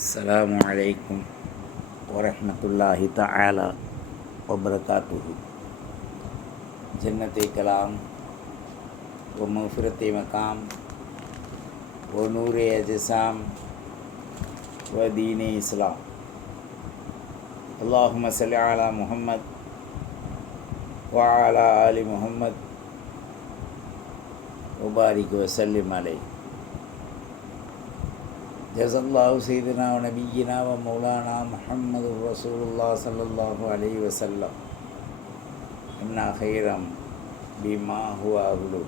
السلام عليكم ورحمة الله تعالى وبركاته. جنة كلام ومغفرة مقام ونور أجسام ودين إسلام. اللهم صل على محمد وعلى آل محمد وبارك وسلم عليه. جزا الله سيدنا ونبينا ومولانا محمد رسول الله صلى الله عليه وسلم إنا خيرا بما هو أهله.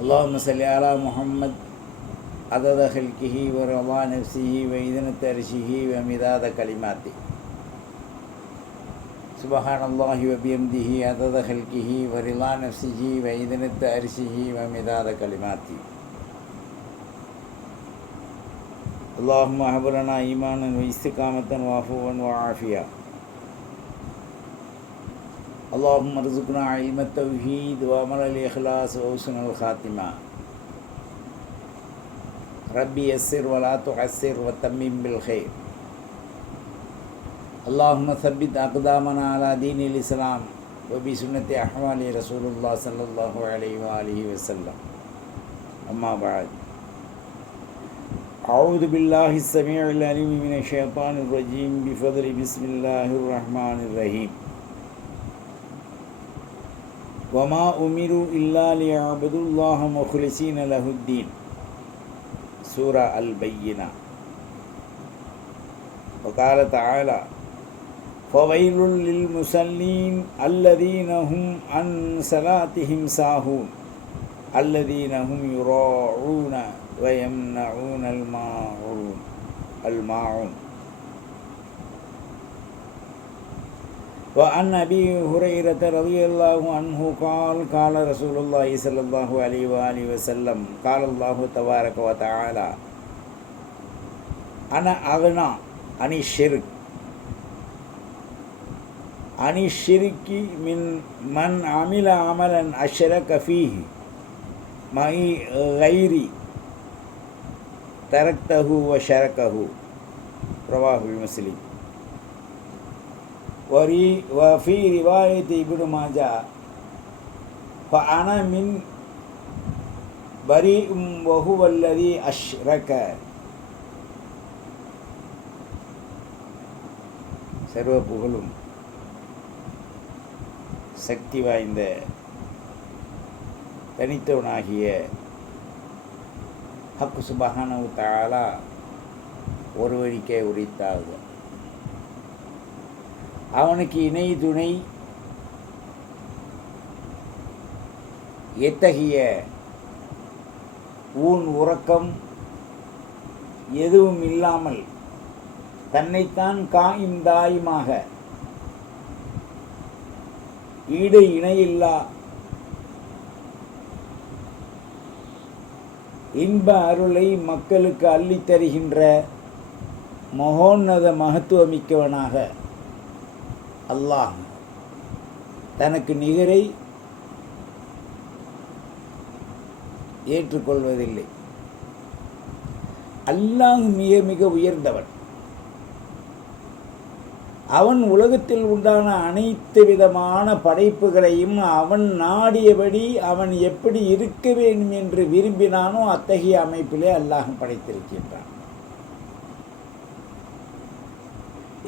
اللهم صل على محمد عدد خلقه ورضا نفسه وإذنة عرشه ومداد كلماته. سبحان الله وبحمده عدد خلقه ورضا نفسه وإذنة عرشه ومداد كلماته. اللهم هب لنا إيمانا واستقامة وعفوا وعافية. اللهم ارزقنا علم التوحيد وعمل الإخلاص وحسن الخاتمة. ربي يسر ولا تعسر وتمم بالخير. اللهم ثبت أقدامنا على دين الإسلام وبسنة أحوال رسول الله صلى الله عليه وآله وسلم. أما بعد، أعوذ بالله السميع العليم من الشيطان الرجيم بفضل بسم الله الرحمن الرحيم. وما أمروا إلا ليعبدوا الله مخلصين له الدين. سورة البينة. وقال تعالى: فويل للمصلين الذين هم عن صلاتهم ساهون الذين هم يراعون ويمنعون الماعون. وعن أبي هريرة رضي الله عنه قال: قال رسول الله صلى الله عليه وآله وسلم: قال الله تبارك وتعالى: أنا أغنى عن الشرك من عمل عملا أشرك فيه معي غيري تركته وشركه. رواه مسلم. وفي رواية ابن ماجه: فأنا من بريء وهو الذي أشرك. சர்வ புகழும் சக்தி வாய்ந்த தனித்தவனாகிய ஹக்கு சுபஹானஹு தஆலா ஒருவனுக்கே உரித்தாக. அவனுக்கு இணை துணை எத்தகைய ஊன் உறக்கம் எதுவும் இல்லாமல் தன்னைத்தான் காயும் தாயுமாக ஈடு இணையில்லா இன்ப அருளை மக்களுக்கு அள்ளித் தருகின்ற மகோன்னத மகத்துவமிக்கவனாக அல்லாஹ் தனக்கு நிகரை ஏற்றுக்கொள்வதில்லை. அல்லாஹ் மிக மிக உயர்ந்தவன். அவன் உலகத்தில் உண்டான அனைத்து விதமான படைப்புகளையும் அவன் நாடியபடி அவன் எப்படி இருக்க வேண்டும் என்று விரும்பினானோ அத்தகைய அமைப்பிலே அல்லாஹ் படைத்திருக்கின்றான்.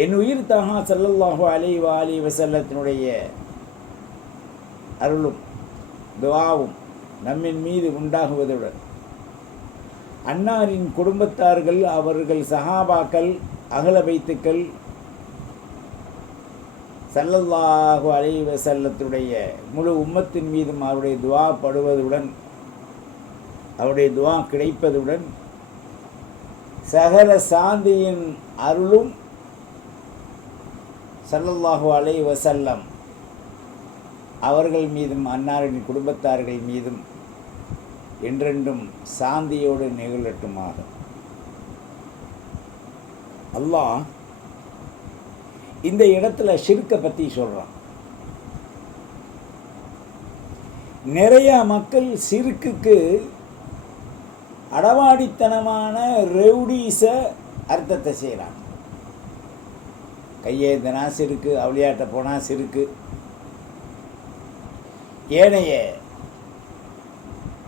என் உயிர் தஹா ஸல்லல்லாஹு அலைஹி வஸல்லத்தினுடைய அருளும் துஆவும் நம்மின் மீது உண்டாகுவதுடன் அன்னாரின் குடும்பத்தார்கள், அவர்கள் சஹாபாக்கள், அஹ்ல பைத்துக்கள் ஸல்லல்லாஹு அலைஹி வஸல்லத்துடைய முழு உம்மத்தின் மீதும் அவருடைய துஆ படுவதுடன், அவருடைய துஆ கிடைப்பதுடன், சகல சாந்தியின் அருளும் ஸல்லல்லாஹு அலைஹி வஸல்லம் அவர்கள் மீதும் அன்னாரின் குடும்பத்தார்கள் மீதும் என்றென்றும் சாந்தியோடு நிகழட்டுமாக. அல்லாஹ் இந்த இடத்துல ஷிர்க்கை பற்றி சொல்கிறான். நிறைய மக்கள் ஷிர்க்குக்கு அடவாடித்தனமான ரெவுடீஸ அர்த்தத்தை செய்கிறாங்க. கையேந்தனா சிறுக்கு, அவளியாட்ட போனால் சிறுக்கு, ஏனைய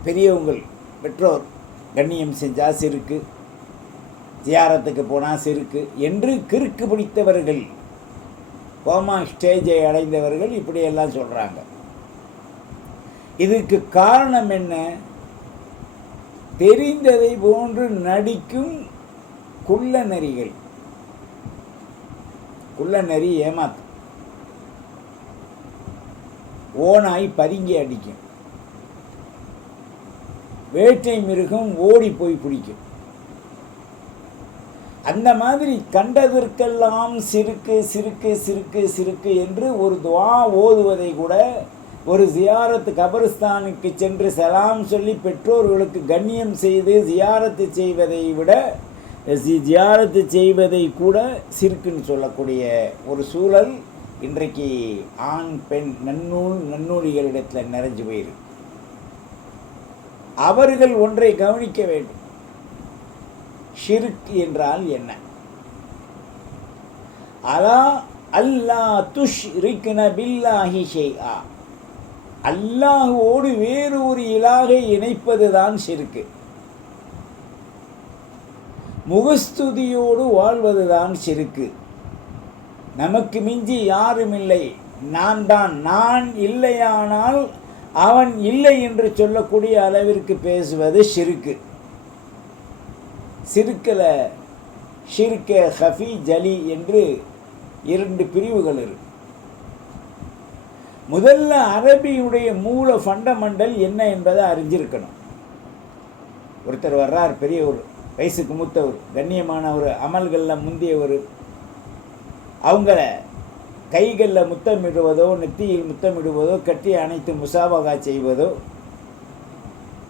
பெரியவங்கள் பெற்றோர் கண்ணியம் செஞ்சால் சிறுக்கு, ஜியாரத்துக்கு போனால் சிறுக்கு என்று கிறுக்கு பிடித்தவர்கள், கோமா ஸ்டேஜை அடைந்தவர்கள் இப்படியெல்லாம் சொல்கிறாங்க. இதுக்கு காரணம் என்ன? தெரிந்ததை போன்று நடிக்கும் குள்ள நரிகள். குள்ள நரி ஏமாத்து, ஓனாய் பதுங்கி அடிக்கும், வேட்டை மிருகம் ஓடி போய் பிடிக்கும். அந்த மாதிரி கண்டதற்கெல்லாம் சிறுக்கு சிறுக்கு சிறுக்கு சிறுக்கு என்று ஒரு துவா ஓதுவதை கூட, ஒரு ஜியாரத்து கபரிஸ்தானுக்கு சென்று சலாம் சொல்லி பெற்றோர்களுக்கு கண்ணியம் செய்து ஜியாரத்து செய்வதை விட, ஜியாரத்து செய்வதை கூட சிறுக்குன்னு சொல்லக்கூடிய ஒரு சூழல் இன்றைக்கு ஆண் பெண் நன்னூலிகளிடத்தில் நிறைஞ்சு போயிருக்கு. அவர்கள் ஒன்றை கவனிக்க வேண்டும். ஷிர்க் என்றால் என்ன? அலா அல்லா துஷ்ரிக்ன பில்லாஹி ஷைஆ, அல்லாஹ்வோடு வேறு ஒரு இலாகை இணைப்பதுதான் ஷிர்க். முகஸ்துதியோடு வாழ்வதுதான் ஷிர்க். நமக்கு மிஞ்சி யாரும் இல்லை, நான் தான், நான் இல்லையானால் அவன் இல்லை என்று சொல்லக்கூடிய அளவிற்கு பேசுவது ஷிர்க். சிறுக்கில் ஷிர்கே ஹஃபி ஜலி என்று 2 பிரிவுகள் இருக்கு. முதல்ல அரபியுடைய மூல ஃபண்டமெண்டல் என்ன என்பதை அறிஞ்சிருக்கணும். ஒருத்தர் வர்றார், பெரியவர், வயசுக்கு மூத்தவர், கண்ணியமானவர், அமல்களில் முந்தியவர். அவங்கள கைகளில் முத்தமிடுவதோ, நெத்தியில் முத்தமிடுவதோ, கட்டி அணைத்து முசாபகா செய்வதோ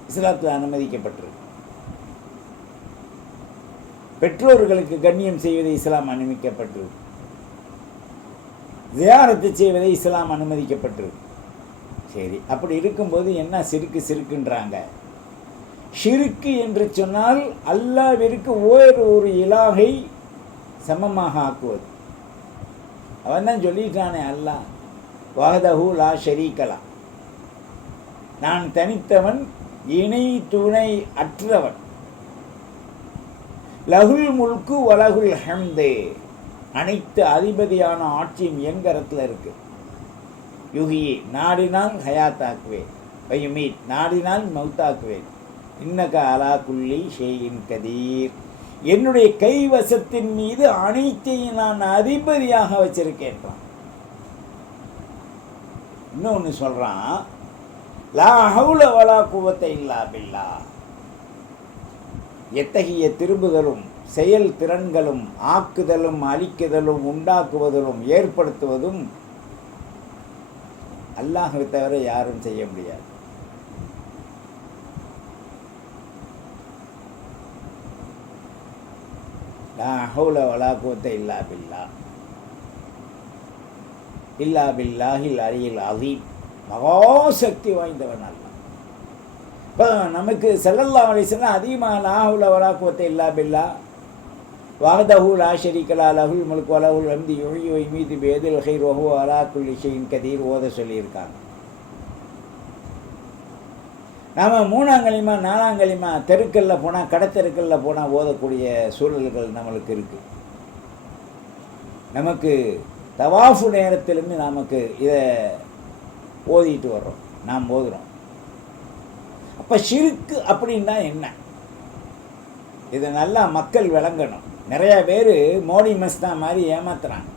இஸ்லாத்தில் அனுமதிக்கப்பட்டிருக்கு. பெற்றோர்களுக்கு கண்ணியம் செய்வதை இஸ்லாம் அனுமதிக்கப்பட்டிருக்கு. ஜியாரத்து செய்வதை இஸ்லாம் அனுமதிக்கப்பட்டிருக்கு. சரி, அப்படி இருக்கும்போது என்ன சிறுக்கு சிறுக்குன்றாங்க? ஷிர்க்கு என்று சொன்னால் அல்லாஹ்விற்கு ஒரு இலாகை சமமாக ஆக்குவது. அவன் தான் சொல்லிட்டானே, அல்லாஹ் வஹ்தஹு லா ஷரீகலா, நான் தனித்தவன், இணை துணை அற்றவன். லகுல் முல்கு வலகுல் ஹம்து, அனைத்து அதிபதியான ஆட்சியும் எங்கரத்தில் இருக்கு. யுஹி, நாடினால் ஹயாத்தாக்குவேன், வயுமீத், நாடினால் மௌத்தாக்குவேன், இன்னக அலா குல்லி ஷைஇன் கதீர், என்னுடைய கைவசத்தின் மீது அனைத்தையும் நான் அதிபதியாக வச்சிருக்கேன். இன்னொன்று சொல்றான், லா ஹவுல வலா குவத்த இல்லா பில்லா, எத்தகைய திரும்புதலும் செயல் திறன்களும் ஆக்குதலும் அழிக்குதலும் உண்டாக்குவதிலும் ஏற்படுத்துவதும் அல்லாஹ்வை தவிர யாரும் செய்ய முடியாது. லா ஹவுல வலா குவத்த இல்லா பில்லா, இல்லா பில்லாஹில் அலியில் அலீம், மகாசக்தி வாய்ந்தவன் அல்லாஹ். இப்போ நமக்கு ஸல்லல்லாஹு அலைஹி வஸல்லம் அதிகமாக லா ஹவுல வலா குவத்த இல்லா பில்லா, வஹ்தஹு லா ஷரீக லஹு லஹுல் முல்கு வ லஹுல் ஹம்து யுஹ்யி வ யுமீத்து பியதில் கைர் வ ஹுவ அலா குல்லி ஷைஇன் கதீர் ஓத சொல்லியிருக்காங்க. நாம் 3ஆம் கலிமா 4ஆம் கலிமா தெருக்களில் போனால், கடத்தெருக்களில் போனால் ஓதக்கூடிய சூழல்கள் நம்மளுக்கு இருக்குது. நமக்கு தவாஃபு நேரத்திலுமே நமக்கு இதை ஓதிட்டு வர்றோம், நாம் ஓதுகிறோம். அப்போ ஷிர்க் அப்படின்னா என்ன? இதை நல்லா மக்கள் விளங்கணும். நிறையா பேர் மோடி மஸ்தா மாதிரி ஏமாத்துறாங்க.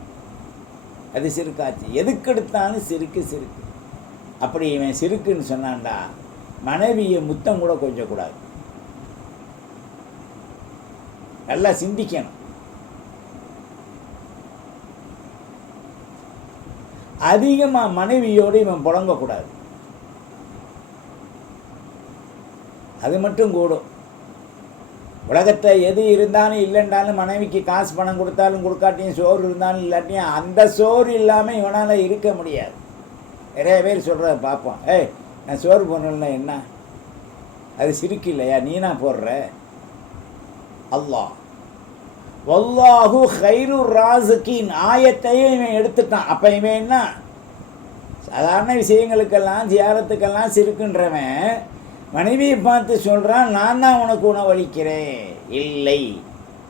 அது சிறுக்காச்சு, எதுக்கெடுத்தாலும் சிறுக்கு சிறுக்கு. அப்படி இவன் சிறுக்குன்னு சொன்னான்டா, மனைவியை முத்தம் கூட கொஞ்சம் கூடாது. நல்லா சிந்திக்கணும். அதிகமாக மனைவியோடு இவன் புழங்கக்கூடாது. அது மட்டும் கூடும். உலகத்தில் எது இருந்தாலும் இல்லைன்றாலும், மனைவிக்கு காசு பணம் கொடுத்தாலும் கொடுக்காட்டியும், சோறு இருந்தாலும் இல்லாட்டியும், அந்த சோறு இல்லாமல் இவனால் இருக்க முடியாது. நிறைய பேர் சொல்கிறத பார்ப்போம், நான் சோறு பண்ணலன்னா என்ன, அது சிறுக்கு இல்லையா? நீனா போடுற? அல்லாஹ் வல்லாஹு ஹைரு ராஸிகீன் ஆயத்தையும் இவன் எடுத்துட்டான். அப்போ இவன் என்ன, சாதாரண விஷயங்களுக்கெல்லாம் ஜியாரத்துக்கெல்லாம் சிறுக்குன்றவன் மனைவியை பார்த்து சொல்கிறான், நான் தான் உனக்கு உணவளிக்கிறேன். இல்லை,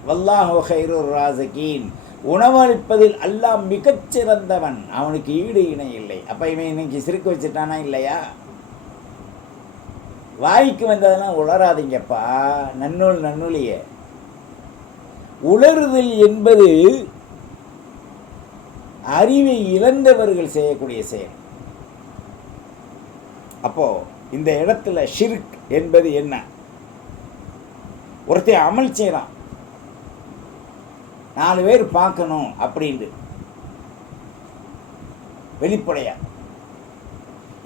வல்லாஹு ஹைரு ராஸிகீன், உணவளிப்பதில் அல்லாஹ் மிகச்சிறந்தவன், அவனுக்கு ஈடு இணை இல்லை. அப்போ இவன் இன்னைக்கு சிறுக்கு வச்சுட்டானா இல்லையா? வாய்க்கு வந்ததெல்லாம் உளராதிங்கப்பா. நன்னூலிய உளறுதல் என்பது அறிவை இழந்தவர்கள் செய்யக்கூடிய செயல். அப்போ இந்த இடத்துல ஷிர்க் என்பது என்ன? ஒருத்தர் அமல் செய்கிறான், 4 பேர் பார்க்கணும் அப்படின்ட்டு வெளிப்படையா,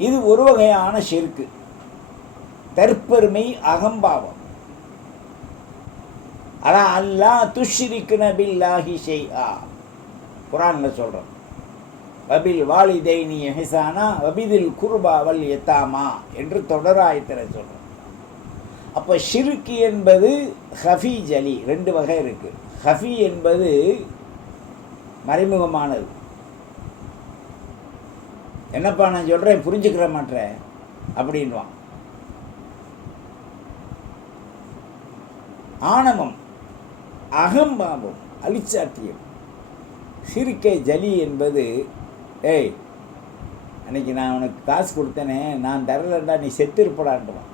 இது ஒரு வகையான ஷிர்க்கு, தற்பெருமை, அகம்பாவம். அதான் அல்லாஹ் துஷ்ரிக்ன பில்லாஹி ஷைஆ குர்ஆன்ல சொல்றோம். வபில் வாலிதைனி இஹ்சானா வபிதில் குர்பா வல் யதாமா என்று தொடராயத்தில் சொல்றோம். அப்போ ஷிர்க் என்பது ஹஃபி ஜலி, 2 வகை இருக்கு. ஹஃபி என்பது மறைமுகமானது. என்னப்பா நான் சொல்றேன் புரிஞ்சுக்கிற மாட்டேன் அப்படின்வான். ஆணவம், அகம்பாவம், அலிச்சாட்டியம். சிறுக்கை ஜலி என்பது, ஏய் அன்னைக்கு நான் உனக்கு காசு கொடுத்தேனே, நான் தரலண்டா, நீ செத்து இருப்படான்டுவான்.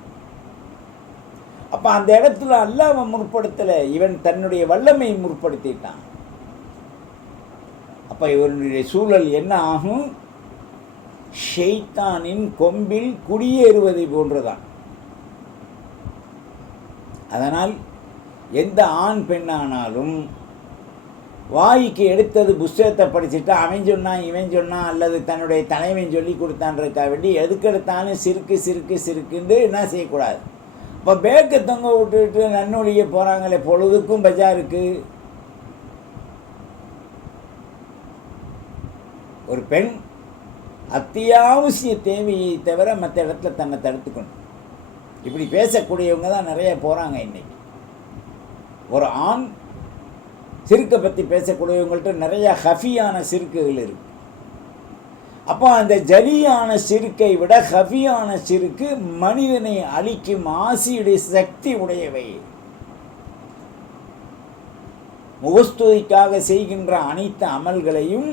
அப்போ அந்த இடத்துல அல்லாஹ் முற்படுத்தலை, இவன் தன்னுடைய வல்லமை முற்படுத்திட்டான். அப்போ இவனுடைய சூழல் என்ன ஆகும்? ஷைத்தானின் கொம்பில் குடியேறுவதை போன்றுதான். அதனால் எந்த ஆண் பெண்ணானாலும் வாய்க்கு எடுத்தது புஸ்தகத்தை படிச்சுட்டு அவன் சொன்னான் இவன் சொன்னான் அல்லது தன்னுடைய தலைவன் சொல்லி கொடுத்தான்றதுக்கா வேண்டி எதுக்கெடுத்தாலும் சிறுக்குன்னு என்ன செய்யக்கூடாது. இப்போ பேக்கை தொங்க விட்டுட்டு நன்னொழிய போகிறாங்களே, பொழுதுக்கும் பஜாருக்கு. ஒரு பெண் அத்தியாவசிய தேவையை தவிர மற்ற இடத்துல தன்னை தடுத்துக்கணும். இப்படி பேசக்கூடியவங்க தான் நிறைய போகிறாங்க இன்னைக்கு. ஒரு ஆண் சிறுக்கை பற்றி பேசக்கூடியவங்கள்ட்ட நிறைய ஹஃபியான சிறுக்குகள் இருக்கு. அப்போ அந்த ஜலியான சிறுக்கை விட ஹஃபியான சிறுக்கு மனிதனை அழிக்கும் ஆசியுடைய சக்தி உடையவை. முகஸ்துதிக்காக செய்கின்ற அனைத்து அமல்களையும்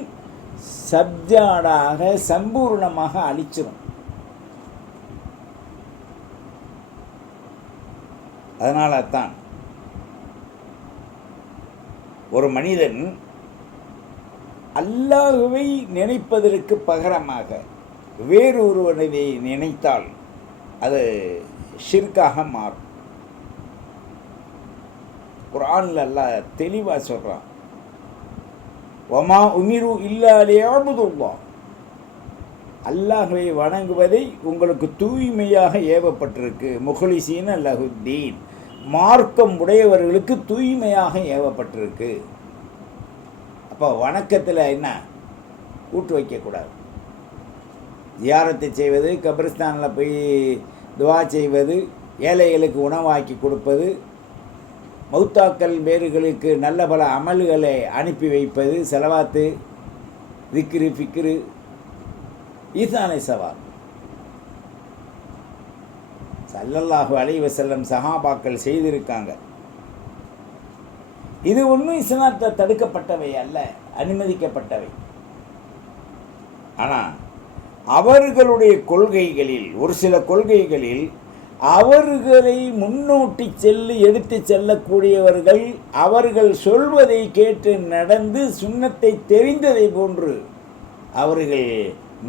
சப்ஜாடாக சம்பூர்ணமாக அழிச்சிடும். அதனால தான் ஒரு மனிதன் அல்லாஹ்வை நினைப்பதற்கு பகரமாக வேறொருவனை நினைத்தால் அது ஷிர்காக மாறும். குர்ஆன்ல அல்லாஹ் தெளிவாக சொல்கிறான், வமா உமிரு இல்லா லியஅபுதுல்லாஹ், அல்லாஹ்வை வணங்குவதை உங்களுக்கு தூய்மையாக ஏவப்பட்டிருக்கு. முஹ்லிசீன லஹுத்தீன், மார்க்கம் உடையவர்களுக்கு தூய்மையாக ஏவப்பட்டிருக்கு. அப்போ வணக்கத்தில் என்ன கூட்டு வைக்கக்கூடாது. ஜியாரத்தை செய்வது, கபிரிஸ்தானில் போய் துவா செய்வது, ஏழைகளுக்கு உணவாக்கி கொடுப்பது, மௌத்தாக்கள் பேர்களுக்கு நல்ல பல அமல்களை அனுப்பி வைப்பது, செலவாத்து, திக்ரு, ஃபிக்ரு, ஈசானை சவால். ஸல்லல்லாஹு அலைஹி வஸல்லம் சஹாபாக்கள் செய்திருக்காங்க. இது ஒன்றும் இஸ்லாத்தில் தடுக்கப்பட்டவை அல்ல, அனுமதிக்கப்பட்டவை. ஆனால் அவர்களுடைய கொள்கைகளில், ஒரு சில கொள்கைகளில் அவர்களை முன்னோட்டி எடுத்து செல்லக்கூடியவர்கள் அவர்கள் சொல்வதை கேட்டு நடந்து சுன்னத்தை தெரிந்ததை போன்று அவர்கள்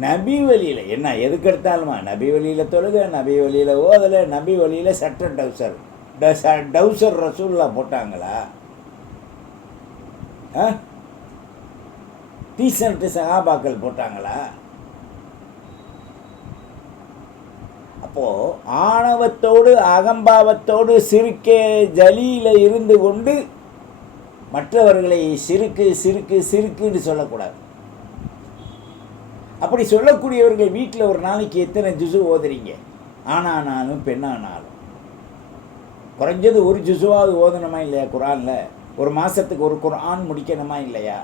நபி வழியில் என்ன எதுக்கெடுத்தாலுமா நபி வழியில் தொழுக, நபி வழியில் ஓதலை, நபி வழியில் சட்ட டவுசர் ரசூல்லா போட்டாங்களா? டீசர்ட்டு சஹாபாக்கள் போட்டாங்களா? அப்போது ஆணவத்தோடு அகம்பாவத்தோடு சிறுக்கே ஜலியில் இருந்து கொண்டு மற்றவர்களை சிறுக்குன்னு சொல்லக்கூடாது. அப்படி சொல்லக்கூடியவர்கள் வீட்டில் ஒரு நாளைக்கு எத்தனை ஜுசு ஓதுறீங்க? ஆணானாலும் பெண்ணானாலும் குறைஞ்சது ஒரு ஜுசுவாவது ஓதணுமா இல்லையா குரானில்? ஒரு மாதத்துக்கு ஒரு குரான் முடிக்கணுமா இல்லையா?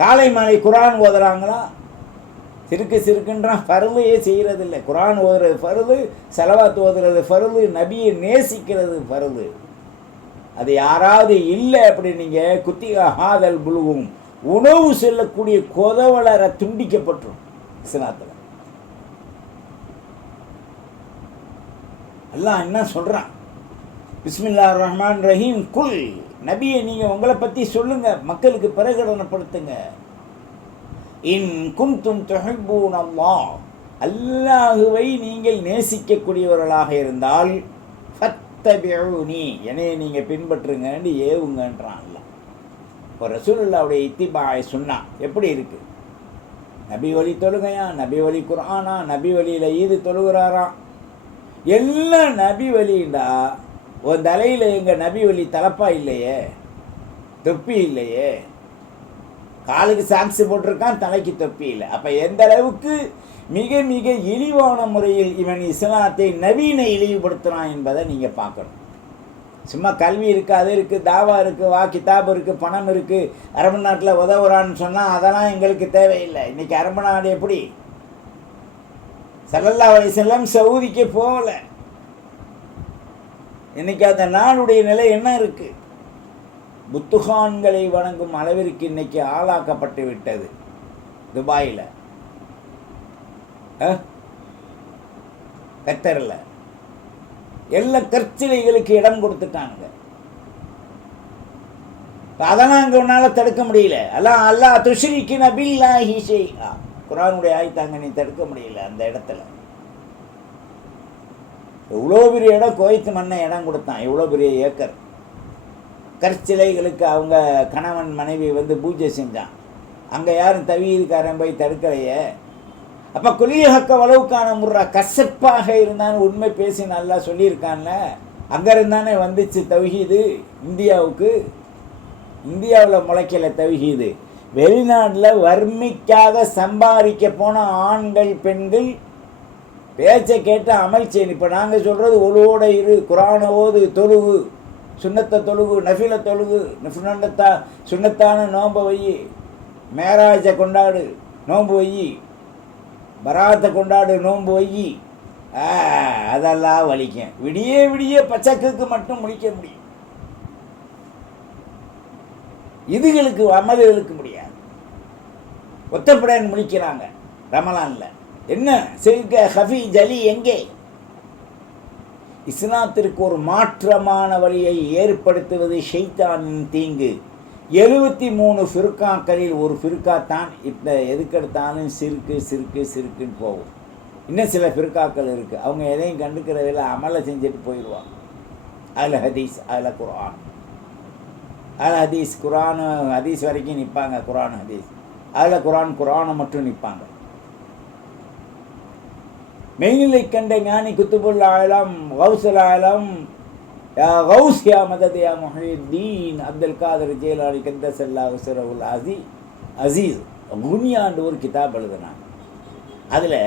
காலை மாலை குரான் ஓதுறாங்களா? சிறுக்குன்றான். ஃபர்லையே செய்கிறதில்லை. குரான் ஓதுறது ஃபர்லு, செலவாத்து ஓதுறது ஃபர்லு, நபியை நேசிக்கிறது ஃபர்லு. அது யாராவது இல்லை அப்படி நீங்கள் குத்திகா ஹாதல் புழுவும் உணவு செல்லக்கூடிய கொதவளரை துண்டிக்கப்பட்டுரும் இஸ்லாத்தில். அல்லாஹ் என்ன சொல்கிறான்? பிஸ்மில்லாஹிர் ரஹ்மான் ரஹீம். குல், நபியை நீங்கள் உங்களை பற்றி சொல்லுங்கள், மக்களுக்கு பிரகடனப்படுத்துங்க. இன் குன்தும் துஹிப்பூன அல்லாஹ், அல்லாஹுவை நீங்கள் நேசிக்கக்கூடியவர்களாக இருந்தால் ஃபத்தபிஊனி, என்னையை நீங்கள் பின்பற்றுங்கன்னு ஏவுங்கன்றான் அல்லாஹ். இப்போ ரசூலுல்லாஹ்வுடைய இத்திபாயை சொன்னா எப்படி இருக்குது? நபி வழி தொழுகையா, நபி வழி குர்ஆனா, நபி வழியில் ஈது தொழுகிறாராம், எல்லாம் நபி வழிண்டா. ஒரு தலையில் எங்கள் நபி வழி தலப்பா இல்லையே, தொப்பி இல்லையே, காலுக்கு சாக்ஸு போட்டிருக்கான், தலைக்கு தொப்பி இல்லை. அப்போ எந்த அளவுக்கு மிக மிக இழிவான முறையில் இவன் இஸ்லாத்தை நவீன இழிவுபடுத்துகிறான் என்பதை நீங்கள் பார்க்கணும். சும்மா கல்வி இருக்குது, அது இருக்குது, தாவா இருக்குது, கிதாப் இருக்குது, பணம் இருக்குது, அரபு நாட்டில் உதவுறான்னு சொன்னால் அதெல்லாம் எங்களுக்கு தேவையில்லை. இன்றைக்கி அரபு நாடு எப்படி? ஸல்லல்லாஹு அலைஹி வஸல்லம் சவுதிக்கு போகல. இன்னைக்கு அந்த நாடுடைய நிலை என்ன இருக்கு? புத்துகான்களை வணங்கும் அளவிற்கு இன்னைக்கு ஆளாக்கப்பட்டு விட்டது. துபாயில், கத்தரில் எல்லா கற்சிலைகளுக்கு இடம் கொடுத்துட்டாங்க. அதெல்லாம் அங்கே உன்னால் தடுக்க முடியல. அல்லாஹ் துஷ்ரிகின பில்லாஹி ஷைஆ, குர்ஆனுடைய ஆயத்தாங்க நீ தடுக்க முடியல. அந்த இடத்துல எவ்வளோ பெரிய இடம், கோயத்து மண்ணை இடம் கொடுத்தான், எவ்வளோ பெரிய ஏக்கர். கற்சிலைகளுக்கு அவங்க கணவன் மனைவி பூஜை செஞ்சான். அங்கே யாரும் தவீதுக்காரன் போய் தடுக்கலையே. அப்போ குலியஹக்க வளவுக்கான முறா, கசப்பாக இருந்தான்னு உண்மை பேசி நல்லா சொல்லியிருக்கான்ல. அங்கே இருந்தானே வந்துச்சு தௌஹீது இந்தியாவுக்கு. இந்தியாவில் முளைக்கலை தௌஹீது. வெளிநாட்டில் வறுமைக்காக சம்பாதிக்க போன ஆண்கள் பெண்கள் பேச்சை கேட்டு அமல் செய்யணும். இப்போ நாங்கள் சொல்கிறது ஒழுவோட இரு, குரானை ஓது, தொழுகு, சுண்ணத்தை தொழுகு, நஃபில தொழுகு, சுண்ணத்தான நோன்பை வை, மேராஜை கொண்டாடு நோன்பு வை, பராத்தை கொண்டாடு நோன்பு வை, அதெல்லாம் வலிக்கும். விடிய விடிய பச்சைக்கு மட்டும் முடிக்க முடியும். இதுகளுக்கு அமல்களுக்கு முடியாது. ஒத்தப்படைன்னு முடிக்கிறாங்க ரமலானில். என்ன செய்க ஹஃபி ஜலி எங்கே? இஸ்லாத்திற்கு ஒரு மாற்றமான வழியை ஏற்படுத்துவது ஷைத்தானின் தீங்கு. 73 ஃபிர்காக்களில் ஒரு ஃபிர்கா தான் இப்போ எதுக்கெடுத்தாலும் சிறுக்குன்னு போகும். இன்னும் சில ஃபிர்காக்கள் இருக்குது, அவங்க எதையும் கண்டுக்கிறதில்ல, அமலை செஞ்சுட்டு போயிடுவாங்க. அதில் ஹதீஸ், அதில் குர்ஆன், அதில் ஹதீஸ், குர்ஆன் ஹதீஸ் வரைக்கும் நிற்பாங்க. குர்ஆன் ஹதீஸ், அதில் குர்ஆனை மட்டும் நிற்பாங்க. மெய்நிலை கண்ட ஞானி குத்துபுல் ஆலம், கௌசுல் ஆலம், கௌஸ் யா மதத் யா முஹியுத்தீன் அப்துல் காதர் ஜீலானி கத்தஸல்லாஹு சிர்ரஹுல் அசீஸ் குனியாண்டு ஒரு கிதாப் எழுதினாங்க. அதில்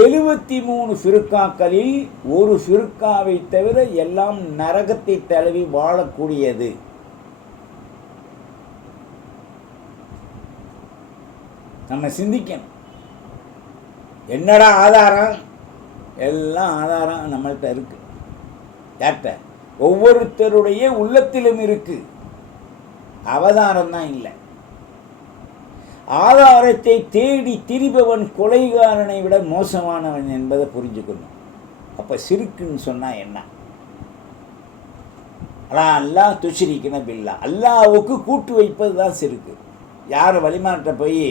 73 ஃபிர்காக்களில் ஒரு ஃபிர்காவை தவிர எல்லாம் நரகத்தை தழுவி வாழக்கூடியது. நம்ம சிந்திக்கணும். என்னடா ஆதாரம்? எல்லாம் ஆதாரம் நம்மள்கிட்ட இருக்கு. யார்கிட்ட? ஒவ்வொருத்தருடைய உள்ளத்திலும் இருக்கு. அவதாரம் தான் இல்லை. ஆதாரத்தை தேடி திரிபவன் கொலைகாரனை விட மோசமானவன் என்பதை புரிஞ்சுக்கணும். அப்போ சிறுக்குன்னு சொன்னால் என்ன? அல்லாஹ் துஷ்ரிகின பில்லாஹ், அல்லாஹ்வுக்கு கூட்டு வைப்பது தான் சிறுக்கு. யார் வழிமாற்ற போய்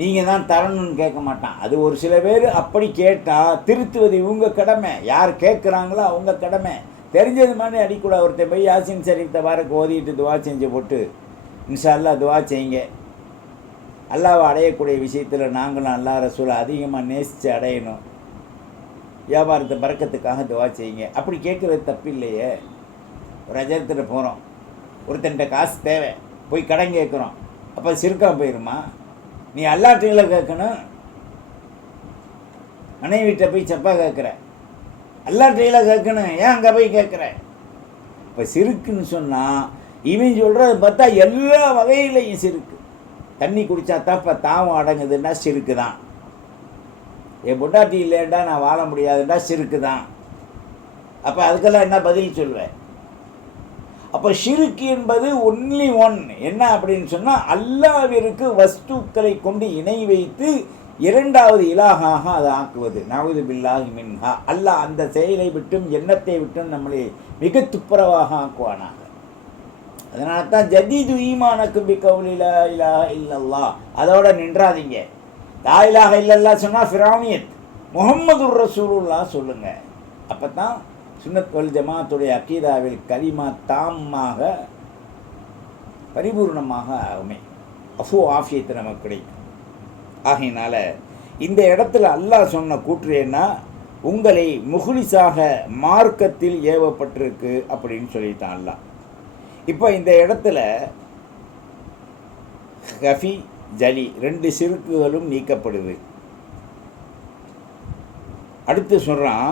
நீங்கள் தான் தரணும்னு கேட்க மாட்டான். அது ஒரு சில பேர் அப்படி கேட்டால் திருத்துவது இவங்க கடமை. யார் கேட்குறாங்களோ அவங்க கடமை. தெரிஞ்சது மாதிரி அடிக்கூட. ஒருத்தர் போய் யாசின் ஷரீஃப் தபாரக் ஓதிட்டு துவா செஞ்சு போட்டு இன்ஷா அல்லாஹ் துவா செய்யுங்க, அல்லாஹ்வை அடையக்கூடிய விஷயத்தில் நாங்களும் அல்லாஹ் ரசூலை அதிகமாக நேசித்து அடையணும், வியாபாரத்தை பறக்கத்துக்காக துவா செய்யுங்க, அப்படி கேட்குறது தப்பு இல்லையே. ஒரு அஜரத்தில் போகிறோம், ஒருத்தன்ட்ட காசு தேவை, போய் கடன் கேட்குறோம், அப்போ சிறுக்கா போயிடுமா? நீ அல்லாட்டிகளை கேட்கணும். மனைவிட்ட போய் செப்பா கேட்குற, அல்லாட்டையில கேட்கணும், ஏன் அங்கே போய் கேட்குற? இப்போ சிறுக்குன்னு சொன்னால் இவன் சொல்கிறத பார்த்தா எல்லா வகையிலையும் சிறுக்கு. தண்ணி குடித்தா தான் இப்போ தாவம் அடங்குதுன்னா சிறுக்கு தான். என் பொண்டாட்டி இல்லைண்டா நான் வாழ முடியாதுண்டா சிறுக்கு தான். அப்போ அதுக்கெல்லாம் என்ன பதில் சொல்லுவேன்? அப்போ ஷிருக்கு என்பது ஒன்லி ஒன் என்ன அப்படின்னு சொன்னால், அல்லாஹ்விற்கு வஸ்துக்களை கொண்டு இணை வைத்து இரண்டாவது இலாகாக அதை ஆக்குவது. நவுது பில்லாஹி மின்ஹா. அல்லாஹ் அந்த செயலை விட்டும் எண்ணத்தை விட்டும் நம்மளை மிக துப்புரவாக ஆக்குவானாக. அதனால தான் ஜதீது ஈமானக்கு பி கௌலி லா இலாஹ இல்லல்லாஹ். அதோட நின்றாதீங்க. லா இலாஹ இல்லல்லாஹ் சொன்னால் ஃபிரௌனியத், முஹம்மதுர் ரசூலுல்லாஹ் சொல்லுங்க. அப்போ தான் சுன்னத் வல் ஜமாத்துடைய அக்கீதாவில் கலிமா தாமாக பரிபூர்ணமாக ஆகுமே, அஃபு ஆஃபியத்து நமக்கு கிடைக்கும். ஆகையினால இந்த இடத்துல அல்லாஹ் சொன்ன கூற்று என்ன, உங்களை முஹ்லிஸாக மார்க்கத்தில் ஏவப்பட்டிருக்கு அப்படின்னு சொல்லிட்டான் அல்லாஹ். இப்போ இந்த இடத்துல ஹஃபி ஜலி ரெண்டு சிறுக்குகளும் நீக்கப்படுது. அடுத்து சொல்கிறான்,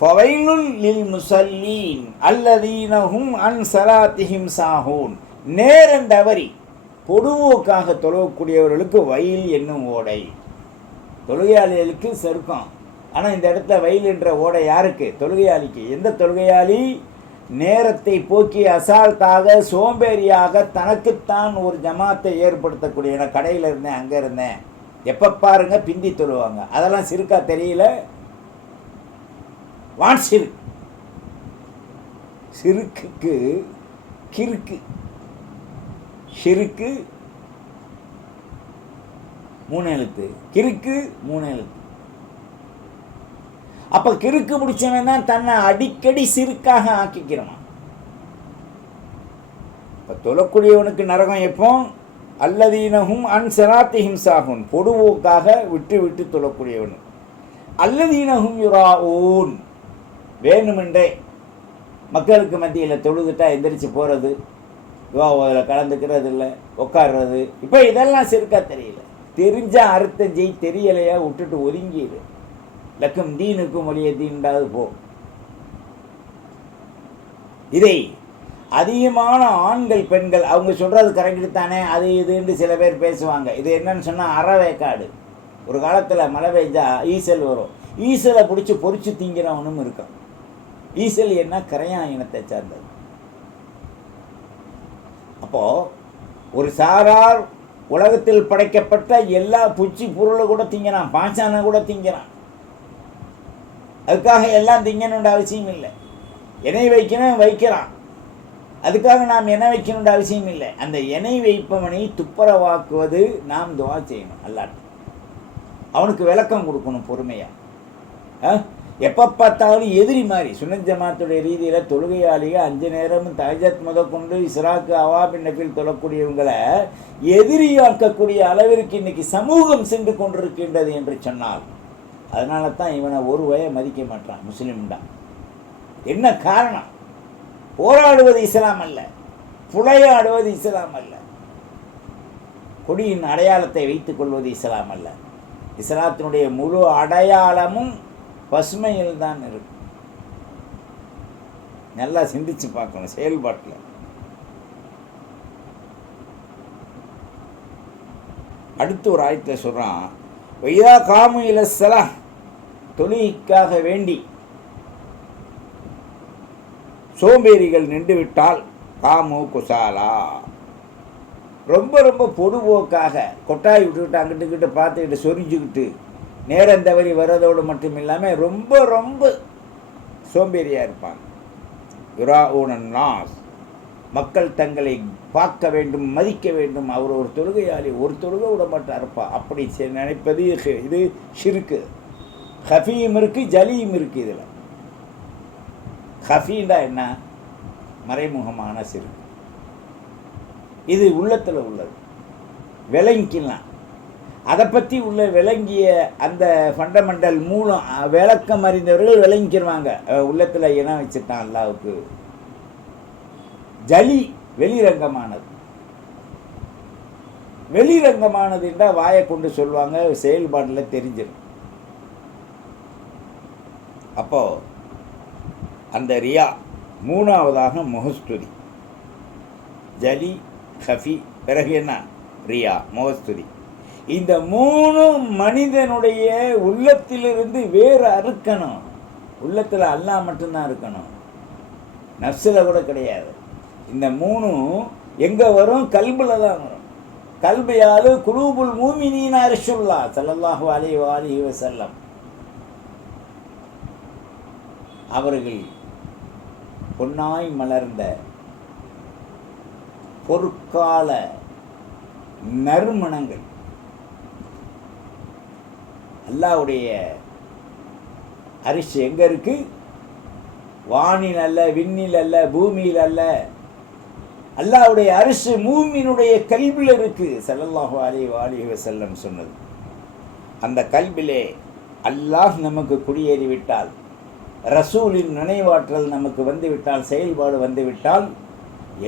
ஃபவைலுல் லில் முஸல்லீன் அல்லதீனஹும் அன் ஸலாத்திஹிம் சாஹூன். நேரம் தவறி பொடுவோக்காக தொழக்கூடியவர்களுக்கு வயல் என்னும் ஓடை. தொழுகையாளிகளுக்கு சொர்க்கம். ஆனால் இந்த இடத்துல வயல் என்ற ஓடை யாருக்கு? தொழுகையாளிக்கு. எந்த தொழுகையாளி நேரத்தை போக்கி அசால்ட்டாக சோம்பேறியாக தனக்குத்தான் ஒரு ஜமாத்தை ஏற்படுத்தக்கூடிய, நான் கடையில் இருந்தேன் அங்கே இருந்தேன் எப்போ பாருங்க பிந்தி தொழுவாங்க, அதெல்லாம் சிறுக்கா தெரியல. வாட்சிரு சிறுக்குக்கு கிறுக்கு, ஷிருக்கு 3 எழுத்து, கிறுக்கு 3 எழுத்து. அப்போ கிறுக்கு முடிச்சவன் தான் தன்னை அடிக்கடி சிறுக்காக ஆக்கிக்கிறான். இப்போ தொழக்கூடியவனுக்கு நரகம் எப்போ? அல்லதீனஹும் அன் ஸலாத்திஹிம் சாஹூன், பொடுவோக்காக விட்டு விட்டு தொழக்கூடியவன். அல்லதீனஹும் யுராஊன், வேணுமென்றே மக்களுக்கு மத்தியில் தொழுதுட்டா எந்திரிச்சு போகிறது, துஆவில் கலந்துக்கிறது இல்லை, உட்கார்றது. இப்போ இதெல்லாம் சிறுக்கா தெரியல. தெரிஞ்சால் அர்த்தம் செய், தெரியலையா விட்டுட்டு ஒதுங்கிடு. லக்கும் தீனுக்கும் வழிய தீண்டாது போ. இதை அதிகமான ஆண்கள் பெண்கள் அவங்க சொல்கிறது கரெக்டு தானே, அது இதுன்னு சில பேர் பேசுவாங்க. இது என்னன்னு சொன்னால் அறவேக்காடு. ஒரு காலத்தில் மழை பெய்ஞ்சா ஈசல் வரும், ஈசலை பிடிச்சி பொறிச்சு திங்கிறவனும் இருக்கான். ஈசல் என்ன? கரையான் இனத்தை சார்ந்தது. அப்போது ஒரு சாரார் உலகத்தில் படைக்கப்பட்ட எல்லா பூச்சி பொருளை கூட திங்கிறான், பாஞ்சானை கூட திங்கிறான். அதுக்காக எல்லாம் திங்கணுன்ற அவசியம் இல்லை. எண்ணெய் வைக்கணும் வைக்கிறான், அதுக்காக நாம் எண்ணெய் வைக்கணுன்ற அவசியம் இல்லை. அந்த எண்ணெய் வைப்பவனை துப்புரவாக்குவது நாம் துவா செய்யணும். அல்லாஹ் அவனுக்கு விளக்கம் கொடுக்கணும் பொறுமையாக. எப்போ பார்த்தாலும் எதிரி மாதிரி சுன்னத் ஜமாத்துடைய ரீதியில் தொழுகையாளிகள் 5 நேரமும் தஹஜ்ஜத் முதற்கொண்டு இஸ்ராக்கு அவாபின் நஃபில் தொழக்கூடியவங்களை எதிரியாக்கக்கூடிய அளவிற்கு இன்னைக்கு சமூகம் சென்று கொண்டிருக்கின்றது என்று சொன்னால், அதனால தான் இவனை ஒரு வய மதிக்க மாட்டான் முஸ்லீம் தான். என்ன காரணம்? போராடுவது இஸ்லாம் அல்ல, புலையாடுவது இஸ்லாம் அல்ல, கொடியின் அடையாளத்தை வைத்துக் கொள்வது இஸ்லாம் அல்ல. இஸ்லாத்தினுடைய முழு அடையாளமும் பசுமையில் தான் இருக்கு. நல்லா சிந்திச்சு பார்க்கணும் செயல்பாட்டில். அடுத்து ஒரு ஆயத்தில் சொல்கிறான், வையா காமு இலஸ்ஸலா, தொழுகைக்காக வேண்டி சோம்பேறிகள் நின்று விட்டால் காமு குசாலா, ரொம்ப ரொம்ப பொடுபோக்காக கொட்டாய் விட்டுக்கிட்டு அங்கிட்டுக்கிட்ட பார்த்துக்கிட்டு சொரிஞ்சுக்கிட்டு நேரம் தவறி வர்றதோடு மட்டும் இல்லாமல் ரொம்ப ரொம்ப சோம்பேறியாக இருப்பாங்க. யுராஊனன் நாஸ், மக்கள் தங்களை பார்க்க வேண்டும் மதிக்க வேண்டும். அவர் ஒரு தொழுகையாளி, ஒரு தொழுகை விட மாட்டார் இருப்பா, அப்படி நினைப்பது இது ஷிருக்கு. ஹஃபியும் இருக்குது, ஜலியும் இருக்குது. இதில் ஹஃபீண்டா என்ன? மறைமுகமான சிறுக்கு. இது உள்ளத்தில் உள்ளது, விளங்கிக்கலாம். அதை பற்றி உள்ள விளங்கிய அந்த ஃபண்டமெண்டல் மூலம் விளக்கம் அறிந்தவர்கள் விளங்கிடுவாங்க. உள்ளத்தில் இனம் வச்சுட்டான் அல்லாவுக்கு. ஜலி வெளிரங்கமானது. வெளிரங்கமானது என்றால் வாயை கொண்டு சொல்லுவாங்க, செயல்பாட்டில் தெரிஞ்சிடும். அப்போது அந்த ரியா. மூணாவதாக முகஸ்துதி, ஜலி, ஹஃபி, பிறகு என்ன? ரியா, முகஸ்துதி. இந்த மூணு மனிதனுடைய உள்ளத்திலிருந்து வேறு அறுக்கணும். உள்ளத்தில் அல்லாஹ் மட்டும்தான் இருக்கணும், நஃப்ஸில் கூட கிடையாது. இந்த மூணும் எங்கே வரும்? கல்பில் தான் வரும். கல்பையால் குலூபுல் மூமினீன அர்ஷுல்லா ஸல்லல்லாஹு அலைஹி வஸல்லம் அவர்கள் பொன்னாய் மலர்ந்த பொற்கால நறுமணங்கள். அல்லாஹ்வுடைய அரிசி எங்கே இருக்கு? வானில் அல்ல, விண்ணில் அல்ல, பூமியில் அல்ல. அல்லாஹ்வுடைய அரிசி மூமினுடைய கல்பில் இருக்கு. ஸல்லல்லாஹு அலைஹி வஸல்லம் சொன்னது. அந்த கல்பிலே அல்லாஹ் நமக்கு குடியேறிவிட்டால், ரசூலின் நினைவாற்றல் நமக்கு வந்துவிட்டால், செயல்பாடு வந்துவிட்டால்,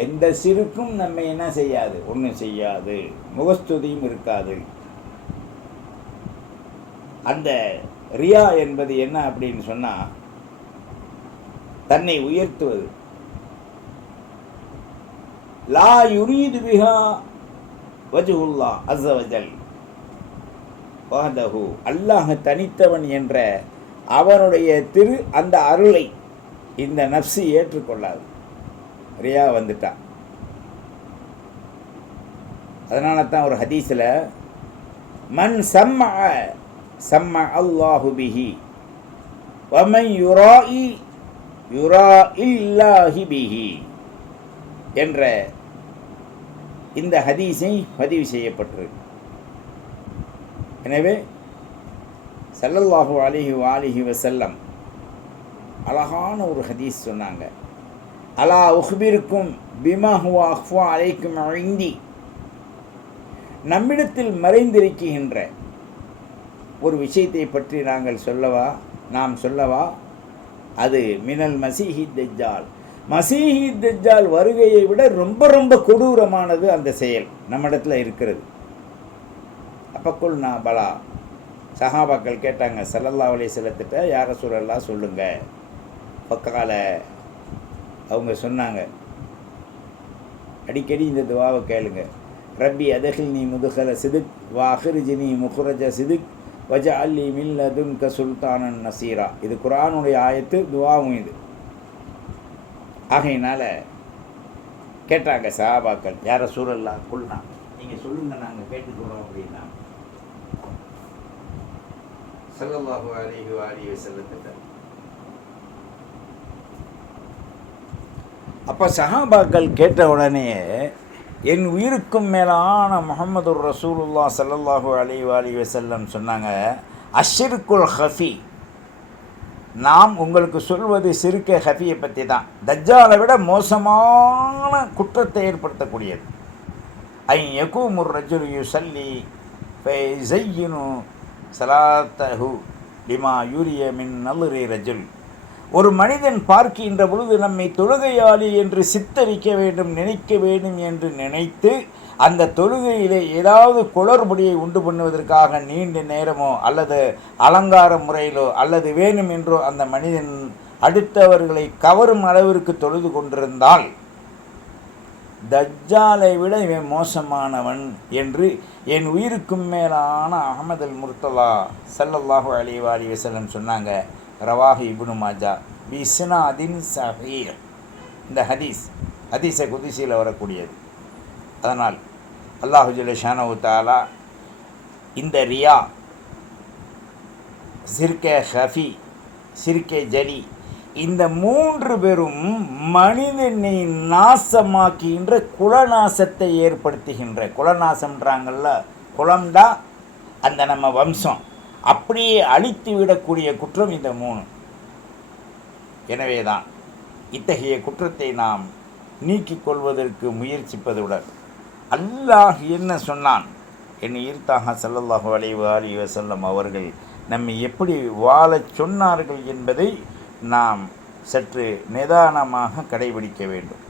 எந்த சிறுக்கும் நம்மை என்ன செய்யாது? ஒன்றும் செய்யாது. முகஸ்துதியும் இருக்காது. அந்த ரியா என்பது என்ன அப்படின்னு சொன்னால், தன்னை உயர்த்துவது. லா யுரீது பிஹா வஜ்ஹுல்லாஹ் அஸ்ஸ வஜல் வஹ்தஹு, அல்லாஹ் தனித்தவன் என்ற அவனுடைய அந்த அருளை இந்த நஃப்ஸு ஏற்றுக்கொள்ளாது. ரியா வந்துட்டா. அதனால தான் ஒரு ஹதீஸில் மன் சம்ம அல்லாஹு பிஹி வமன் யுராஇ யுராஇல்லாஹி பிஹி என்ற இந்த ஹதீஸை பதிவு செய்யப்பட்டிருக்கு. எனவே ஸல்லல்லாஹு அலைஹி வஸல்லம் அழகான ஒரு ஹதீஸ் சொன்னாங்க. அலா உஹ்பிருக்கும் பிமா ஹுவ அஃப்வா அலைக்கும் இந்தி, நம்மிடத்தில் மறைந்திருக்கின்ற ஒரு விஷயத்தை பற்றி நாம் சொல்லவா? அது மினல் மசீஹி தஜ்ஜால், மசீஹி தஜ்ஜால் வருகையை விட ரொம்ப ரொம்ப கொடூரமானது அந்த செயல் நம்மிடத்தில் இருக்கிறது. அப்பக்குள் நான் பலா, சஹாபாக்கள் கேட்டாங்க ஸல்லல்லாஹு அலைஹி வஸல்லத்திட்ட, யா ரசூலல்லாஹ் சொல்லுங்க. பக்கால அவங்க சொன்னாங்க, அடிக்கடி இந்த துவாவை கேளுங்க. ரப்பி அதஹில்னி முதுகல சிதுக் வாஹிர்ஜினி முஹ்ரஜ சிதுக் வஜஅல்லி மின் லதுன்க சுல்தானன் நசீரா. இது குர்ஆனுடைய ஆயத்து, துவாவும் இது. ஆகையினால கேட்டாங்க சஹாபாக்கள், யா ரசூலல்லாஹ் குல்னா, நீங்கள் சொல்லுங்க, நாங்கள் கேட்டுக்கிறோம் அப்படின்னா. ஸல்லல்லாஹு அலைஹி வஸல்லம் அப்போ சஹாபாக்கள் கேட்ட உடனே, என் உயிருக்கும் மேலான முஹம்மது ரசூலுல்லாஹ் ஸல்லல்லாஹு அலைஹி வஸல்லம் சொன்னாங்க, அஷ்ஷிர்குல் ஹஃபி, நாம் உங்களுக்கு சொல்வது சிறுக்கை ஹஃபியை பற்றி தான். தஜ்ஜாலை விட மோசமான குற்றத்தை ஏற்படுத்தக்கூடியது. ஐ யகூமுர் ரஜுலு யுஸல்லி ஃபயஸய்யினு ஸலாத்தஹு லிமா யூரிய மின் நல்ரி ரஜுல், ஒரு மனிதன் பார்க்கின்ற பொழுது நம்மை தொழுகையாளி என்று சித்தரிக்க வேண்டும், நினைக்க வேண்டும் என்று நினைத்து அந்த தொழுகையிலே ஏதாவது குளறுபடியை உண்டு பண்ணுவதற்காக நீண்ட நேரமோ அல்லது அலங்கார முறையிலோ அல்லது வேணும் என்றோ அந்த மனிதன் அடுத்தவர்களை கவரும் அளவிற்கு தொழுது கொண்டிருந்தால், தஜ்ஜாலை விட இவன் மோசமானவன் என்று என் உயிருக்கும் மேலான அஹ்மது அல் முர்த்தலா ஸல்லல்லாஹு அலைஹி வஸல்லம் சொன்னாங்க. ரவாஹி இப்னு மாஜா பிஸ்னாதின் ஸஹீஹ். இந்த ஹதீஸை குதிசியில் வரக்கூடியது. அதனால் அல்லாஹு ஜல்ல ஷானஹு தஆலா இந்த ரியா, சிர்கே ஹஃபி, சிர்கே ஜலி, இந்த மூன்று பேரும் மனிதனை நாசமாக்குகின்ற குலநாசத்தை ஏற்படுத்துகின்ற, குலநாசம்ன்றாங்கள்ல, குலம்டா அந்த நம்ம வம்சம், அப்படியே அழித்து விடக்கூடிய குற்றம் இந்த மூணு. எனவே தான் இத்தகைய குற்றத்தை நாம் நீக்கிக் கொள்வதற்கு முயற்சிப்பதுடன், அல்லாஹ் என்ன சொன்னான், என் ஈர்த்தாக ஸல்லல்லாஹு அலைஹி வஸல்லம் அவர்கள் நம்மை எப்படி வாழச் சொன்னார்கள் என்பதை நாம் சற்று நிதானமாக கடைபிடிக்க வேண்டும்.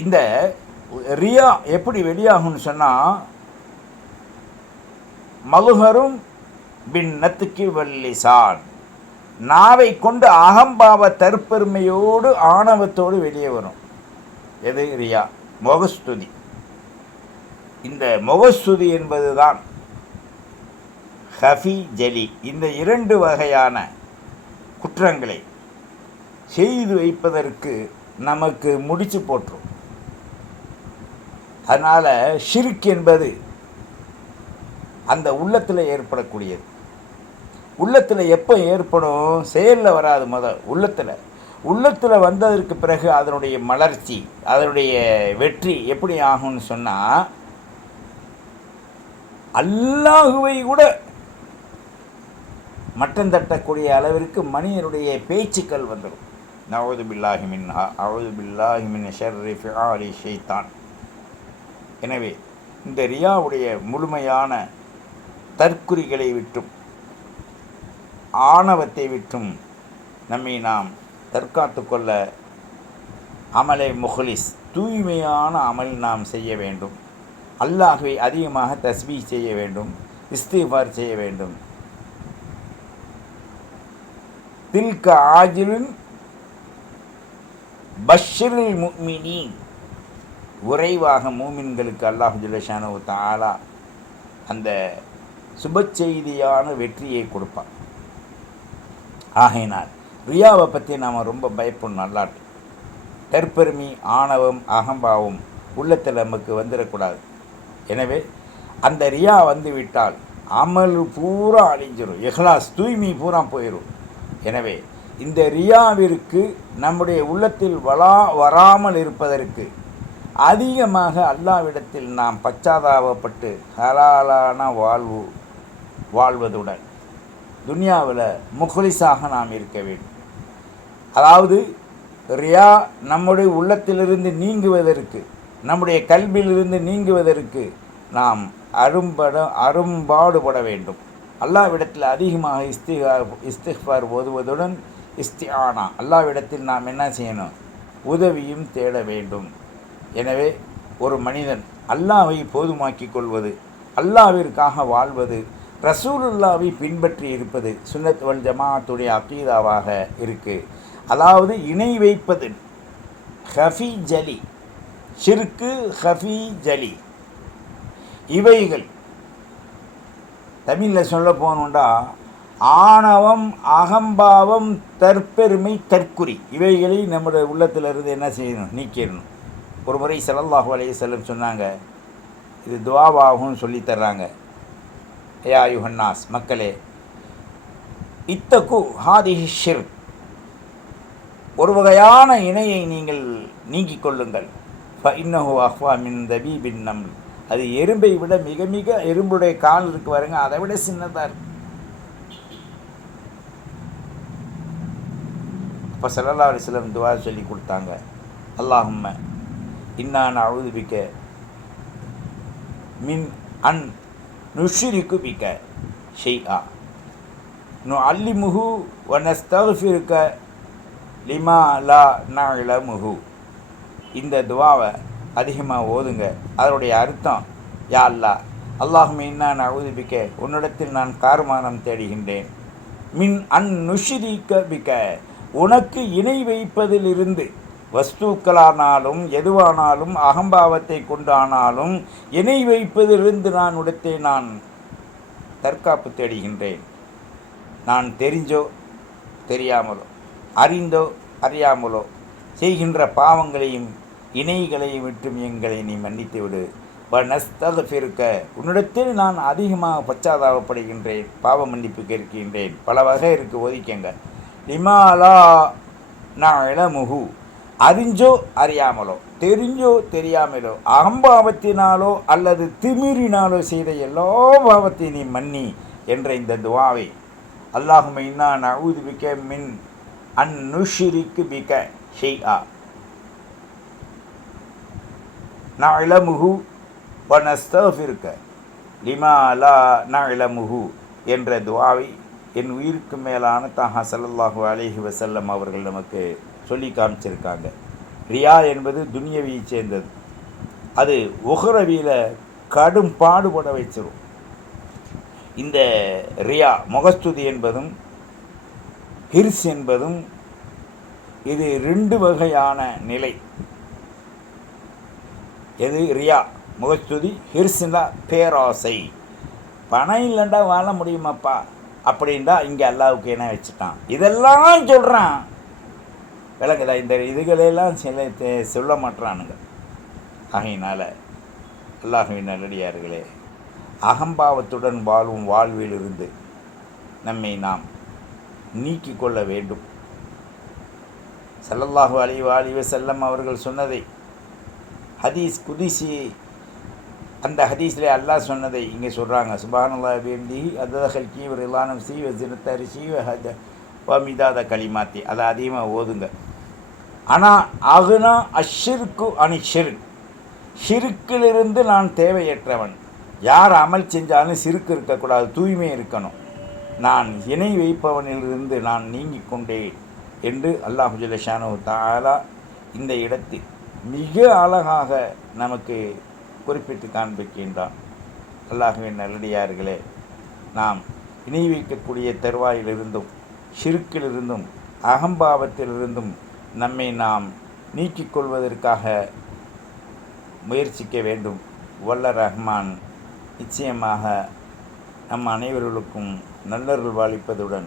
இந்த ரியா எப்படி வெளியாகும்னு சொன்னால், மலுஹரும் பின் நத்துக்கி வல்லிசான், நாவை கொண்டு அகம்பாவ தற்பெருமையோடு ஆணவத்தோடு வெளியே வரும். எது? ரியா, முகஸ்துதி. இந்த முகஸ்துதி என்பதுதான் ஹஃபி ஜலி. இந்த 2 வகையான குற்றங்களை செய்து வைப்பதற்கு நமக்கு முடிச்சு போட்டுரும். அதனால் ஷிர்க் என்பது அந்த உள்ளத்தில் ஏற்படக்கூடியது. உள்ளத்தில் எப்போ ஏற்படும்? செயலில் வராது. உள்ளத்தில் வந்ததற்கு பிறகு அதனுடைய மலர்ச்சி, அதனுடைய வெற்றி எப்படி ஆகும்னு சொன்னால், அல்லாஹுவை கூட மட்டம் தட்டக்கூடிய அளவிற்கு மனிதனுடைய பேச்சுக்கள் வந்துடும். நவுது பில்லாஹி மின்ஹா அவுது பில்லாஹி மின் ஷர்ரி ஃபிஆலி ஷைத்தான். எனவே இந்த ரியாவுடைய முழுமையான தற்குறிகளை விட்டும் ஆணவத்தை விட்டும் நம்மை நாம் தற்காத்து கொள்ள அமலை முஹ்லிஸ், தூய்மையான அமல் நாம் செய்ய வேண்டும். அல்லாஹ்வை அதிகமாக தஸ்பீஹ் செய்ய வேண்டும், இஸ்திக்ஃபார் செய்ய வேண்டும். தில்க ஆஜிலுன் பஷ்ஷிரில் முஃமினீன், விரைவாக மூமின்களுக்கு அல்லாஹ் ஜல்லஷானஹு தஆலா அந்த சுப செய்தியான வெற்றியை கொடுப்பான். ஆகையினால் ரியாவை பற்றி நாம் ரொம்ப பயப்படணும். நல்லாட்டு தற்பெருமை, ஆணவம், அகம்பாவம் உள்ளத்தில் நமக்கு வந்துடக்கூடாது. எனவே அந்த ரியா வந்து விட்டால் அமல் பூரா அழிஞ்சிடும், இஹ்லாஸ் தூய்மை பூரா போயிடும். எனவே இந்த ரியாவிற்கு நம்முடைய உள்ளத்தில் வராமல் இருப்பதற்கு அதிகமாக அல்லாஹ்விடத்தில் நாம் பச்சாதாபப்பட்டு ஹலாலான வாழ்வதுடன் துனியாவில் முஹ்லிஸாக நாம் இருக்க வேண்டும். அதாவது ரியா நம்முடைய உள்ளத்திலிருந்து நீங்குவதற்கு, நம்முடைய கல்வியிலிருந்து நீங்குவதற்கு நாம் அரும்பாடுபட வேண்டும். அல்லாஹ்விடத்தில் அதிகமாக இஸ்திக்ஃபார் ஓதுவதுடன் இஸ்திஆனா, அல்லாஹ்விடத்தில் நாம் என்ன செய்யணும்? உதவியும் தேட வேண்டும். எனவே ஒரு மனிதன் அல்லாஹ்வை போதுமாக்கி கொள்வது, அல்லாஹ்விற்காக வாழ்வது, ரசூலுல்லாவை பின்பற்றி இருப்பது சுன்னத் வல் ஜமாஅத்துடைய அகீதாவாக இருக்குது. அதாவது இணை வைப்பது ஹஃபி ஜலி, ஷிர்கு ஹஃபி ஜலி, இவைகள் தமிழில் சொல்ல போகணுண்டா ஆணவம், அகம்பாவம், தற்பெருமை, தற்குறி, இவைகளை நம்முடைய உள்ளத்திலிருந்து என்ன செய்யணும்? நீக்கிடணும். ஒரு முறை ஸல்லல்லாஹு அலைஹி வஸல்லம் சொன்னாங்க, இது துஆவாகும்னு சொல்லித்தர்றாங்க. யா யுஹன்னாஸ், மக்களே, இத்தகு ஹாதிஹி ஷிர்க், ஒரு வகையான இணையை நீங்கள் நீக்கிக் கொள்ளுங்கள். ஃபஇன்னஹு அஹ்வா மின் தபீபின் நம்ல், அது எறும்பை விட மிக மிக, எறும்புடைய கால் இருக்கு பாருங்க, அதை விட சின்னதாக இருக்கு. அப்போ ஸல்லல்லாஹு அலைஹி வஸல்லம் துஆ சொல்லி கொடுத்தாங்க, அல்லாஹும்ம இன்னா நஅஊது பிக மின் அன் நுஷ்ரிகு பிக ஷைஆ நுஅல்லிமுஹு வ நஸ்தக்ஃபிருக லிமா லா நஅலமுஹு. இந்த துஆவை அதிகமாக ஓதுங்க. அதனுடைய அர்த்தம், யா அல்லாஹ், அல்லாஹும்ம இன்னா நஅஊது பிக, உன்னிடத்தில் நான் கார்மானம் தேடுகின்றேன். மின் அன் நுஷ்ரிக பிக, உனக்கு இணை வைப்பதிலிருந்து, வஸ்துக்களானாலும் எதுவானாலும் அகம்பாவத்தை கொண்டானாலும் இணை வைப்பதிலிருந்து நான் தற்காப்பு தேடுகின்றேன். நான் தெரிஞ்சோ தெரியாமலோ, அறிந்தோ அறியாமலோ செய்கின்ற பாவங்களையும் இணைகளையும் விட்டும் எங்களை நீ மன்னித்து விடு. நஸ்தக்ஃபிருக, உன்னிடத்தில் நான் அதிகமாக பச்சாதாபப்படுகின்றேன், பாவ மன்னிப்பு கேட்கின்றேன். பல வகை இருக்குது, ஒதுக்கங்க. லிமாலா நஅலமுஹு, அறிஞ்சோ அறியாமலோ, தெரிஞ்சோ தெரியாமலோ, அகம்பாவத்தினாலோ அல்லது திமிரினாலோ செய்த எல்லா பாவத்தையும் நீ மன்னி என்ற இந்த துஆவை, அல்லாஹும்ம இன்னா நஅஊது பிக மின் அன் நுஷ்ரிகு பிக ஷைஆ நஅலமுஹு வ நஸ்தக்ஃபிருக லிமா லா நஅலமுஹு என்ற துஆவை என் உயிருக்கு மேலான தாஹா ஸல்லல்லாஹு அலைஹி வஸல்லம் அவர்கள் நமக்கு சொல்லி காமிச்சிருக்காங்க. ரியா என்பது துனியவியை சேர்ந்தது. அது உஹ்ரவியில் கடும் பாடுபட வச்சிரும். இந்த ரியா முகஸ்துதி என்பதும் ஹிர்ஸ் என்பதும் இது 2 வகையான நிலை. எது? ரியா முகஸ்துதி, ஹிர்ஸ்னா பேராசை. பணம் இல்லைண்டா வாழ முடியுமாப்பா அப்படின்டா இங்கே அல்லாவுக்கு என்ன வச்சுட்டான். இதெல்லாம் சொல்கிறான், விளக்குதா? இந்த இதுகளெல்லாம் சில சொல்ல மாட்டானுங்க. ஆகையினால் அல்லாஹ்வின் நல்லடியார்களே, அகம்பாவத்துடன் வாழும் வாழ்விலிருந்து நம்மை நாம் நீக்கிக் கொள்ள வேண்டும். ஸல்லல்லாஹு அலைஹி வஸல்லம் அவர்கள் சொன்னதை, ஹதீஸ் குதிசி, அந்த ஹதீஸில் அல்லாஹ் சொன்னதை இங்கே சொல்கிறாங்க. சுப்ஹானல்லாஹி வ பிஹம்திஹி அதத ஹல்கி வ ரிலா நஃப்ஸி வ ஸினத அர்ஷி வ மிதாத கலிமாத்தி. அதை அதிகமாக ஓதுங்க. ஆனால் அகுனா அஷ்ஷிர்கு அனி ஷிர்க், ஷிர்க்கிலிருந்து நான் தேவையற்றவன். யார் அமல் செஞ்சாலும் சிறுக்கு இருக்கக்கூடாது, தூய்மை இருக்கணும். நான் இணை வைப்பவனிலிருந்து நான் நீங்கிக் கொண்டேன் என்று அல்லாஹ் ஜல்ல ஷானஹு தஆலா இந்த இடத்தில் மிக அழகாக நமக்கு குறிப்பிட்டு காண்பிக்கின்றான். அல்லாஹ்வின் நல்லடியார்களே, நாம் இணை வைக்கக்கூடிய தருவாயிலிருந்தும் ஷிர்க்கிலிருந்தும் அகம்பாவத்திலிருந்தும் நம்மை நாம் நீக்கிக் கொள்வதற்காக முயற்சிக்க வேண்டும். வல்ல ரஹ்மான் நிச்சயமாக நம் அனைவர்களுக்கும் நல்லருள் வாழிப்பதுடன்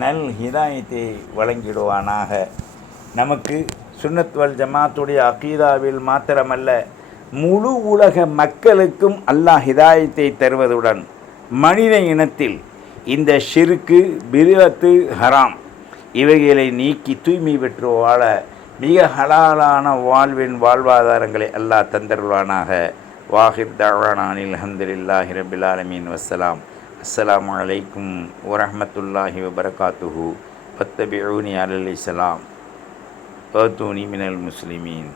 நல் ஹிதாயத்தை வழங்கிடுவானாக. நமக்கு சுன்னத் வல் ஜமாத்துடைய அகீதாவில் மாத்திரமல்ல, முழு உலக மக்களுக்கும் அல்லாஹ் ஹிதாயத்தை தருவதுடன் மனித இனத்தில் இந்த ஷிர்க்கு, பித்அத்து, ஹராம் இவைகளை நீக்கி தூய்மை பெற்று வாழ மிக ஹலாலான வாழ்வின் வாழ்வாதாரங்களை அல்லாஹ் தந்தருள்வானாக. வாஹிர் தஅவானா அல்ஹம்துலில்லாஹி ரப்பில் ஆலமீன். வஸ்ஸலாம். அஸ்ஸலாமு அலைக்கும் வரஹ்மத்துல்லாஹி வபரகாத்துஹு. ஃபத்தபிஊனி அலல் இஸ்லாம் வஅத்தூனி மினல் முஸ்லிமீன்.